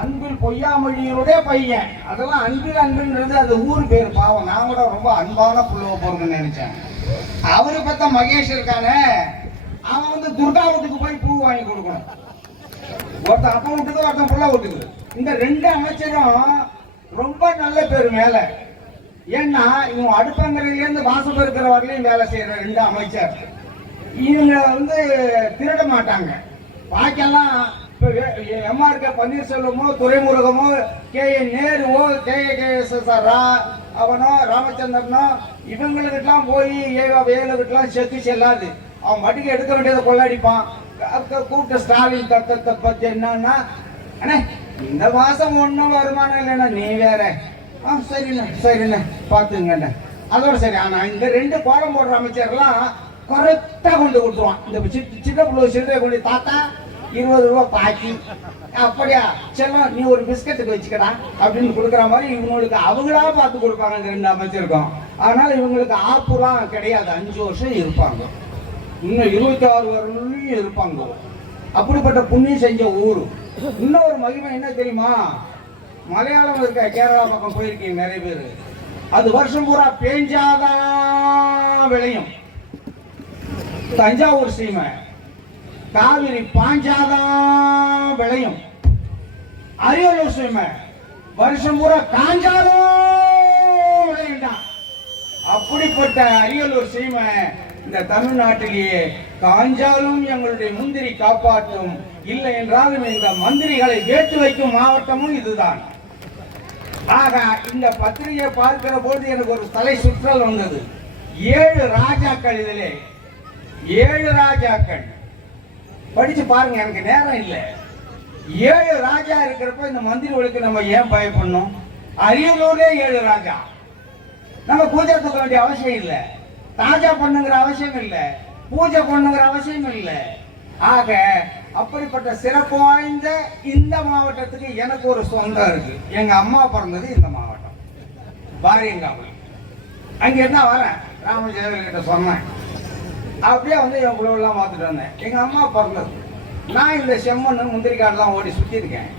அன்பில் பொய்யாமொழியினுடைய பையன். அதெல்லாம் அன்பில் அன்புன்றது அந்த ஊர் பேர். பாவம் நான் கூட ரொம்ப அன்பான புள்ளுவ போறதுன்னு நினைச்சேன். அவரு பார்த்தா மகேஷ் இருக்கானே. அவன் வந்து துர்கா வீட்டுக்கு போய் பூ வாங்கி கொடுக்கணும். ஒருத்தன் அப்பா வீட்டுக்கு ஒருத்தன் புள்ள வீட்டுக்கு. இந்த ரெண்டு அமைச்சரும் ரொம்ப நல்ல பேர் மேல. ஏன்னா இவன் அடுப்பங்கரையிலேருந்து வாசல் இருக்கிற வரலையும் வேலை செய்யற ரெண்டு அமைச்சர். இவங்க வந்து திருட மாட்டாங்க. பாக்கெல்லாம் இப்போ எம்ஆர்கே பன்னீர்செல்வமோ துறைமுருகமோ K A நேருவோ K A K S S R ரா அவனோ ராமச்சந்திரனோ இவங்களுக்கிட்டலாம் போய் ஏழு வேலுக்கிட்டலாம் செத்து செல்லாது. அவன் மட்டுக்கு எடுக்க வேண்டியதை கொள்ளாடிப்பான். கூப்பிட்ட ஸ்டாலின் தத்தத்தை பத்தி என்னன்னா அண்ணே இந்த மாசம் ஒன்றும் வருமானம் இல்லைண்ணா நீ வேற. ஆ சரிண்ணே சரிண்ணே பார்த்துங்கண்ணே. அதோட சரி ஆனால் இந்த ரெண்டு கோலம் போடுற அமைச்சர்லாம் கரெக்டாக கொண்டு கொடுத்துருவான். இந்த சின்ன சின்ன பிள்ளை சில்லறை கொண்டு தாத்தா இருபது ரூபா பாக்கி. அப்படியா? செல்லம் நீ ஒரு பிஸ்கட்டுக்கு வச்சுக்கடா. அப்படின்னு கொடுக்குற மாதிரி இவங்களுக்கு அவங்களா பார்த்து கொடுப்பாங்க இந்த ரெண்டு அமைச்சிருக்கோம். அதனால இவங்களுக்கு ஆப்புலாம் கிடையாது. அஞ்சு வருஷம் இருப்பாங்க. இன்னும் இருபத்தி ஆறு வருஷம் இருப்பாங்க. அப்படிப்பட்ட புண்ணியம் செஞ்ச ஊர். இன்னொரு மகிமை என்ன தெரியுமா? மலையாளம் இருக்க கேரளா பக்கம் போயிருக்கீங்க நிறைய பேர். அது வருஷம் பூரா பேஞ்சாதான் விளையும். தஞ்சாவூர் சீமை. காவிரி பாஞ்சாதான் விளையும். அரியலூர் சீமை வருஷம் பூரா காஞ்சாலும் விளையும்டான் அப்படிப்பட்ட அரியலூர் சீமை இந்த தமிழ்நாட்டிலேயே காஞ்சாலும் எங்களுடைய முந்திரி காப்பாற்றும் இல்லை என்றாலும் இந்த மந்திரிகளை ஏற்று வைக்கும் மாவட்டமும் இதுதான். ஆக இந்த பத்திரிகையை பார்க்கிற போது எனக்கு ஒரு தலை சுற்றல் வந்தது. ஏழு ராஜாக்கள் இதிலே. ஏழு ராஜாக்கள். படிச்சு பாருங்க எனக்கு நேரம் இல்லை. ஏழு ராஜா இருக்கிறப்ப இந்த மந்திரிகளுக்கு நம்ம ஏன் பயப்படணும்? அரியலூரே ஏழு ராஜா. நம்ம பூஜை தூக்க வேண்டிய அவசியம் இல்லை. தாஜா பண்ணுங்கிற அவசியம் இல்லை. பூஜை பண்ணுங்கிற அவசியம் இல்லை. ஆக அப்படிப்பட்ட சிறப்பு வாய்ந்த இந்த மாவட்டத்துக்கு எனக்கு ஒரு சொந்தம் இருக்கு. எங்க அம்மா பிறந்தது இந்த மாவட்டம். பாரியங்காவல் அங்க என்ன வரேன் ராமஜெயவல் சொன்னேன். அப்படியே வந்து என் பிள்ளைலாம் பார்த்துட்டு வந்தேன். எங்கள் அம்மா பிறந்தது. நான் இந்த செம்மண் முந்திரி காடுலாம் ஓடி சுற்றிருக்கேன்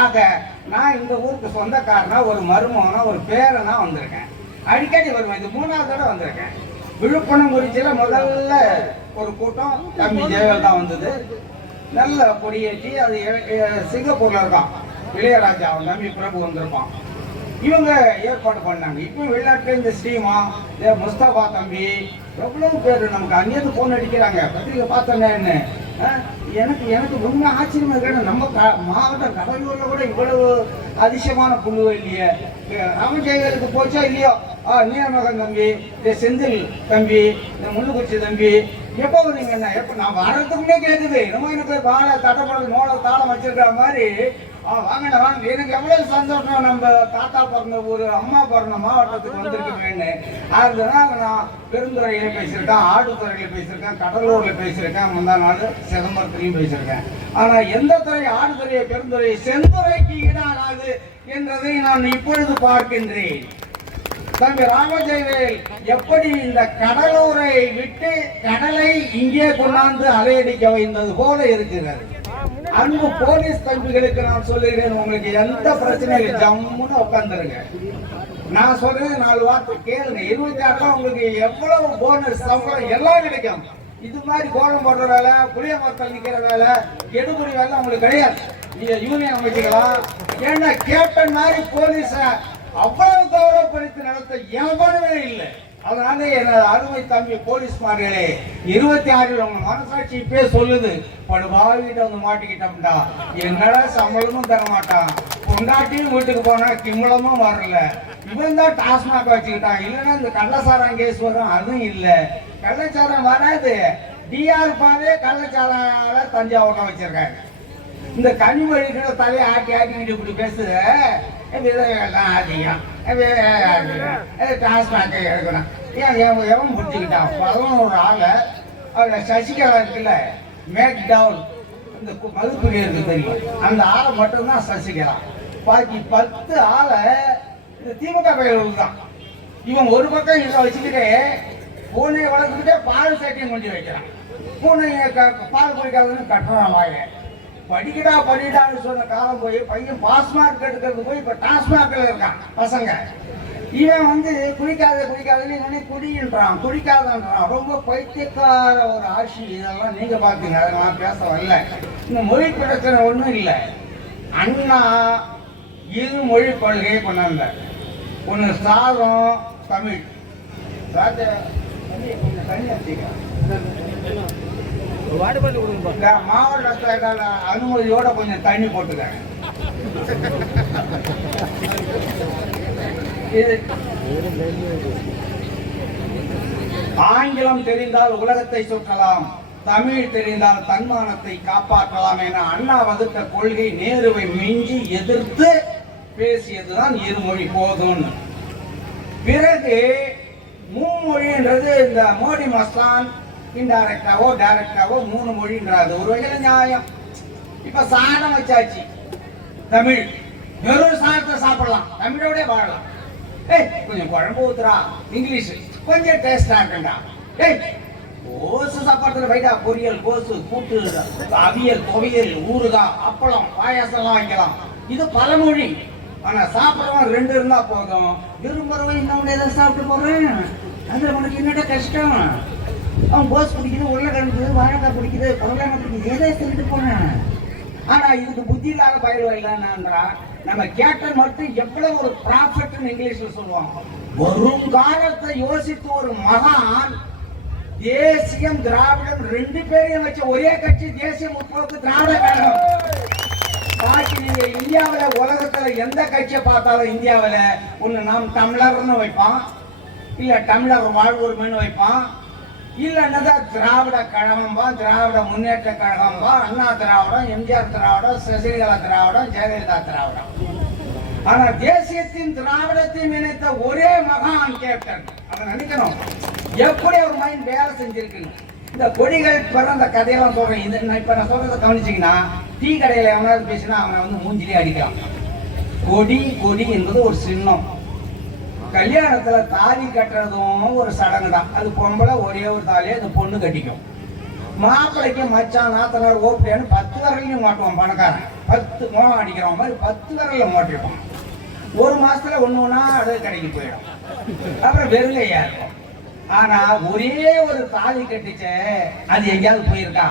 ஆக நான் இந்த ஊருக்கு சொந்தக்காரனா ஒரு மருமகனா ஒரு பேரனா வந்திருக்கேன். அடிக்கடி வருவேன். இது மூணாவது தடவை வந்திருக்கேன். விழுப்புரம் குறிச்சியில் முதல்ல ஒரு கூட்டம். தம்பி ஜெயலலிதா தான் வந்தது. நல்ல கொடியேற்றி அது சிங்கப்பூரில் இருக்கான். இளையராஜா அவன் தம்பி பிரபு வந்திருப்பான். இவங்க ஏற்பாடு பண்ணாங்க. இப்போ வெளிநாட்டுல இந்த ஸ்ரீமா இந்த முஸ்தபா தம்பி எவ்வளவு பேர் நமக்கு அங்கேயிருந்து போன் அடிக்கிறாங்க. பத்திரிக்கை பார்த்தோன்னே எனக்கு எனக்கு உண்மை ஆச்சரியமா இருக்கு. நம்ம க- மாவட்டம் கடலூர்ல கூட இவ்வளவு அதிசயமான புல்லு இல்லையே. ராமஜெயலுக்கு போச்சா இல்லையோ? ஆ நீலமகன் தம்பி இந்த செந்தில் தம்பி இந்த முள்ளுக்குச்சி தம்பி எப்போ வந்தீங்க என்ன எப்போ நான் வர்றதுக்குமே கேட்குது நம்ம எனக்கு பால தட்டப்படல் மோள தாளம் வச்சிருக்கிற மாதிரி. வாங்கண்ணா வாங்க எனக்கு எவ்வளவு சந்தோஷம். நம்ம தாத்தா பிறந்த ஊர் அம்மா பிறந்த மாவட்டத்துக்கு வந்திருக்கேன்னு அதனால நான் பெருந்துறையில பேசியிருக்கேன் ஆடுதுறையில பேசியிருக்கேன் கடலூர்ல பேசியிருக்கேன் முந்தா நாள் சிதம்பரத்துலையும் பேசியிருக்கேன். ஆனா எந்த துறை ஆடுதுறையை பெருந்துறை செந்துறைக்கு ஈடாகாது என்றதை நான் இப்பொழுது பார்க்கின்றேன். தம்பி ராமஜெயவேல் எப்படி இந்த கடலூரை விட்டு கடலை இங்கே கொண்டாந்து அலையடிக்க வைந்தது போல இருக்கிறது? அன்பு போலீஸ் தம்பிகளுக்கு நான் சொல்லுகிறேன் உங்களுக்கு எந்த பிரச்சனையும் ஜம்முன்னு உட்காந்துருங்க நான் சொல்றது நாலு வார்த்தை கேளுங்க. இருபத்தி ஆறுலாம் உங்களுக்கு எவ்வளவு போனஸ் சம்பளம் எல்லாம் கிடைக்கும். இது மாதிரி கோலம் போடுற வேலை புளிய மரத்தில் நிற்கிற வேலை எடுபடி வேலை உங்களுக்கு கிடையாது. நீங்க யூனியன் அமைச்சிக்கலாம். ஏன்னா கேப்டன் மாதிரி போலீஸை அவ்வளவு கௌரவப்படுத்தி நடத்த எவனுமே இல்லை. அதனால எனது அருமை தம்பி போலீஸ்மார்களே இருபத்தி ஆறில் உங்க மனசாட்சி இப்பே சொல்லுது படுபாவிட்ட வந்து மாட்டிக்கிட்டோம்டா. என்னடா சம்பளமும் தர மாட்டான். பொண்டாட்டியும் வீட்டுக்கு போனா கிம்பளமும் வரல. இவன் தான் டாஸ்மாக் வச்சுக்கிட்டான். இல்லைன்னா இந்த கள்ளசாரம் கேஸ் வரும் அதுவும் இல்லை. கள்ளச்சாரம் வராது. டிஆர் பாவே கள்ளச்சாரம் தஞ்சாவூர்ல வச்சிருக்காங்க இந்த கனிமொழிக்கிற தலையை ஆட்டி ஆட்டிக்கிட்டு இப்படி பேசுது விதைகள்லாம் அதிகம் டாஸ்மாக எடுக்கணும். ஏன் எவன் எவன் பிடிச்சிக்கிட்டான் பதினோரு ஆளை அவர் சசிகலா இருக்குல்ல மேக் டவுன் இந்த கு- மதுக்குடி தெரியும்? அந்த ஆளை மட்டும்தான் சசிகலா. பாக்கி பத்து ஆளை இந்த திமுக பயிர்கள் தான். இவன் ஒரு பக்கம் இதை வச்சுக்கிட்டு பூனையை வளர்த்துக்கிட்டே பால் சட்டியும் கொண்டு வைக்கிறான். பூனையை க- பால் குடிக்காதுன்னு கட்டுறான் வாயை. படிக்கடா படிக்கடான்னு சொன்ன காலம் போய் பையன் பாஸ் மார்க் எடுக்கிறது போய் இப்போ டாஸ்மார்க்கில் இருக்கான் பசங்க. இவன் வந்து குடிக்காத குடிக்காதன்னு இவனே குடின்றான் குடிக்காதன்றான். ரொம்ப பைத்தியக்கார ஒரு ஆட்சி. இதெல்லாம் நீங்க பாத்தீங்க அதை நான் பேச வரல. இந்த மொழி பிரச்சனை ஒன்றும் இல்லை. அண்ணா இரு மொழி கொள்கையை கொண்டாந்தார். ஒன்று சாதம் தமிழ். ராஜா கொஞ்சம் தண்ணி வச்சுக்க இந்த மாவட்டத்தில் அனுமதியோட கொஞ்சம் தண்ணி போட்டுக்கிறேன் இது ஆங்கிலம் தெரிந்தால் உலகத்தை சுற்றலாம் தமிழ் தெரிந்தால் தன்மானத்தை காப்பாற்றலாம் என அண்ணா வகுத்த கொள்கை நேருவை மிஞ்சி எதிர்த்து பேசியதுதான் இருமொழி போதும்னு. பிறகு மும்மொழின்றது இந்த மோடி மஸ்தான் இன்டைரக்டாவோ டைரக்டாவோ மூணு மொழின்றாது. ஒரு வகையில நியாயம். இப்ப சாணம் வச்சாச்சு. தமிழ். வெறும் சாணத்தை சாப்பிடலாம். தமிழோட வாழலாம். ஏய் கொஞ்சம் குழம்பு ஊத்துறா இங்கிலீஷ் கொஞ்சம் டேஸ்டா இருக்குண்டா. ஏய் கோசு சாப்பாட்டுல போயிட்டா பொரியல் கோசு கூட்டு அவியல் துவையல் ஊறுகாய் அப்பளம் பாயாசம்லாம் வைக்கலாம். இது பழமொழி ஆனா சாப்பிடுறவன் ரெண்டு இருந்தா போதும். விரும்புறவன் இன்னும் எதை சாப்பிட்டு போறேன். அதுல உனக்கு என்னடா கஷ்டம்? அவன் கோஸ் பிடிக்குது உருளைக்கிழங்கு வாழைக்காய் பிடிக்குது புடலங்காய் பிடிக்குது எதை சொல்லிட்டு போனேன்? ஆனால் இதுக்கு புத்தி இல்லாத பயிர் இல்லைன்னா நம்ம கேட்டல் மட்டும் எவ்வளவு ஒரு ப்ராஃபிட்னு இங்கிலீஷில் சொல்லுவோம் வரும் காலத்தை யோசித்து ஒரு மகான் தேசியம் திராவிடம் ரெண்டு பேரையும் வச்ச ஒரே கட்சி தேசிய முற்போக்கு திராவிட கழகம். பாக்கி நீங்க இந்தியாவுல உலகத்துல எந்த கட்சியை பார்த்தாலும் இந்தியாவில் ஒண்ணு நாம் தமிழர்னு வைப்பான். இல்ல தமிழர் வாழ்வுரிமைன்னு வைப்பான். இல்லைன்னா என்னதான் திராவிட கழகம்பா திராவிட முன்னேற்ற கழகம்பா அண்ணா திராவிடம் எம்ஜிஆர் திராவிடம் சசிகலா திராவிடம் ஜெயலலிதா திராவிடம். ஆனா தேசியத்தின் திராவிடத்தையும் இணைத்த ஒரே மகான் கேப்டன். அதை நினைக்கணும். எப்படி ஒரு மைண்ட் வேலை செஞ்சிருக்குங்க இந்த கொடிகள் பிறந்த கதையெல்லாம் சொல்றேன். இது நான் இப்ப நான் சொல்றதை கவனிச்சிங்கன்னா டீ கடையில் எவனாவது பேசினா அவனை வந்து மூஞ்சிலே அடிக்கலாம். கொடி கொடி என்பது ஒரு சின்னம். கல்யாணத்துல தாலி கட்டுறதும் ஒரு சடங்கு தான். அது பொம்பளை ஒரே ஒரு தாலியை அந்த பொண்ணு கட்டிக்கும். மாப்பிள்ளைக்கு மச்சான் நாத்தனார் ஓப்பியான்னு பத்து விரலையும் மாட்டுவான் பணக்காரன். பத்து மோகம் அடிக்கிற மாதிரி பத்து விரல்ல மாட்டிடுவோம் ஒரு மாசத்துல ஒன்று ஒன்றா அடகு கடைக்கு போயிடும். அப்புறம் வெறுங்கையா இருக்கும். ஆனா ஒரே ஒரு தாலி கட்டிச்சே அது எங்கேயாவது போயிருக்கா?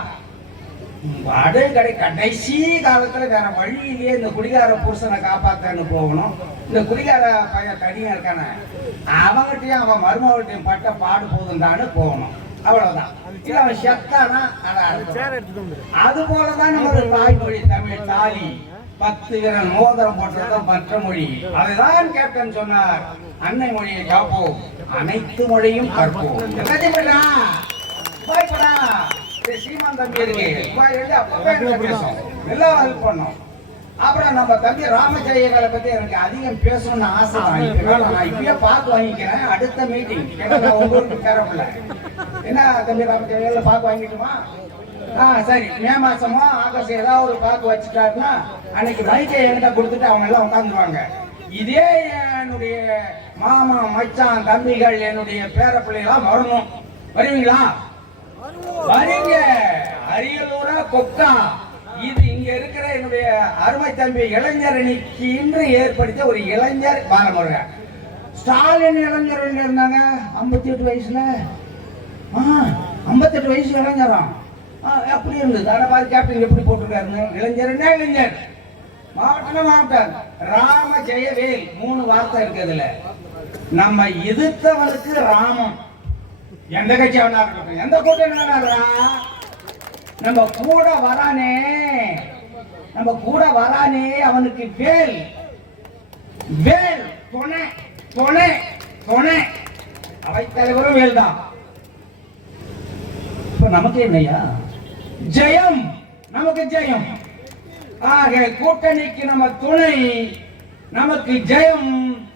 அடகு கடை கடைசி காலத்துல வேற வழியிலேயே இந்த குடிகார புருஷனை காப்பாத்தன்னு போகணும். இந்த குடிகார பையன் தனியா இருக்கானே அவங்ககிட்டயும் அவன் மருமகிட்டையும் பட்ட பாடு போதுண்டான்னு போகணும். அவ்வளவுதான். இல்ல அவன் செத்தானா? அதை போலதான் நமது தாய்மொழி தமிழ் தாலி பத்து விரல் மோதிரம் போட்டதும் மற்ற மொழி. அதுதான் கேப்டன் சொன்னார். அன்னை மொழியை காப்போம். அனைத்து மொழியும் கற்போம். சீமான் தம்பி இருக்கு எல்லாம் ஹெல்ப் பண்ணோம். அப்புறம் நம்ம தம்பி ராமஜெயகளை பத்தி எனக்கு அதிகம் பேசணும்னு ஆசை நான் இப்பயே பார்த்து வாங்கிக்கிறேன். அடுத்த மீட்டிங் ஏன்னா தேவையில்ல என்ன தம்பி ராமஜெயகளை பார்த்து வாங்கிட்டுமா ஆ சரி. மே மாசமோ ஆகஸ்ட் ஏதாவது ஒரு பார்த்து வச்சுட்டாருன்னா அன்னைக்கு மைக்கை என்கிட்ட கொடுத்துட்டு அவங்க எல்லாம் உட்காந்துருவாங்க. இதே என்னுடைய மாமா மச்சான் தம்பிகள் என்னுடைய பேர பிள்ளைகளாம் வரணும். வருவீங்களா? வரீங்க. அரியலூரா கொக்கா. இது இங்க இருக்கிற என்னுடைய அருமை தம்பி இளைஞர் அணிக்கு இன்று ஏற்படுத்த ஒரு இளைஞர் பாரமுறை ஸ்டாலின் இளைஞர் இருந்தாங்க? ஐம்பத்தி எட்டு வயசுல ஐம்பத்தெட்டு வயசு இளைஞராம். ஆ, அப்படி இருந்தது. ஆனா பாரு கேப்டன் எப்படி போட்டிருக்காருன்னு? இளைஞர் என்ன இளைஞர்? மாவட்டம் மாவட்டம். ராம ஜெயவேல் மூணு வார்த்தை இருக்கு அதுல. நம்ம எதிர்த்தவனுக்கு ராமம். எந்த கட்சி அவனா இருக்கட்டும். எந்த கூட்டணி வேணா நம்ம கூட வரானே. நம்ம கூட வரானே அவனுக்கு வேல். வேல் துணை துணை துணை அவைத்தலைவரும் வேல் தான் இப்ப நமக்கு என்னையா? ஜெயம் நமக்கு ஜெயம். ஆக கூட்டணிக்கு நம்ம துணை. நமக்கு ஜெயம்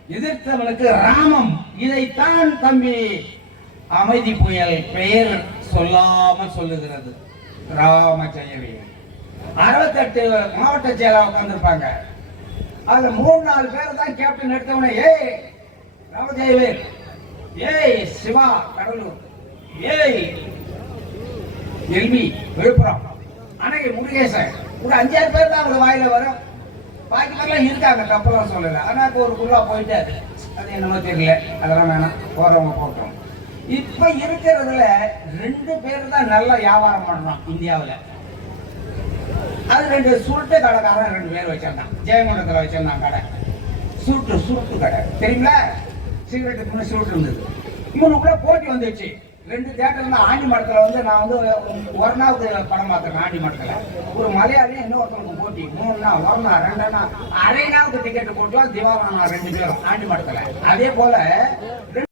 எதிர்த்தவனுக்கு ராமம். இதைத்தான் தம்பி அமைதி புயல் பெயர் சொல்லாம சொல்லுகிறது. ராம அறுபத்தெட்டு மாவட்ட செயலாக உட்காந்துருப்பாங்க அதுல மூணு நாலு பேர் தான் கேப்டன் எடுத்தவனே. ஏய் ராமஜெயவேல் ஏய் சிவா கடலூர் ஏய் எல்வி விழுப்புரம். அன்னைக்கு முருகேசன். ஒரு அஞ்சாறு பேர் தான் அவங்க வாயில வரும். பாக்கி பேர்லாம் இருக்காங்க தப்பெல்லாம் சொல்லல. ஆனா இப்போ ஒரு குள்ளா போயிட்டு அது என்னமோ தெரியல. அதெல்லாம் வேணாம். போறவங்க போட்டோம். இப்ப இருக்கிறதுல ரெண்டு பேர் தான் நல்ல வியாபாரம் பண்ணலாம் இந்தியாவுல. அது ரெண்டு சுருட்டு கடைக்காரன் ரெண்டு பேர் வச்சிருந்தான். ஜெயங்கொண்டத்துல வச்சிருந்தான் கடை. சுருட்டு சுருட்டு கடை. தெரியுங்களா? சிகரெட்டுக்கு முன்ன சுருட்டு இருந்தது. இவனுக்குள்ள போட்டி வந்துச்சு. ரெண்டு தேட்டர்ல ஆண்டி மடத்தில் வந்து நான் வந்து ஒரு நாளுக்கு படம் பார்த்துருக்கேன் ஆண்டி மடத்தில். ஒரு மலையாளியும் இன்னொருத்தவங்க போட்டி. மூணு நாள் ஒரு நாள் ரெண்டு நாள் அரை நாளுக்கு டிக்கெட் போட்டுலாம் திவாகரன் ரெண்டு பேரும் ஆண்டி மடத்தில். அதே போல ரெண்டு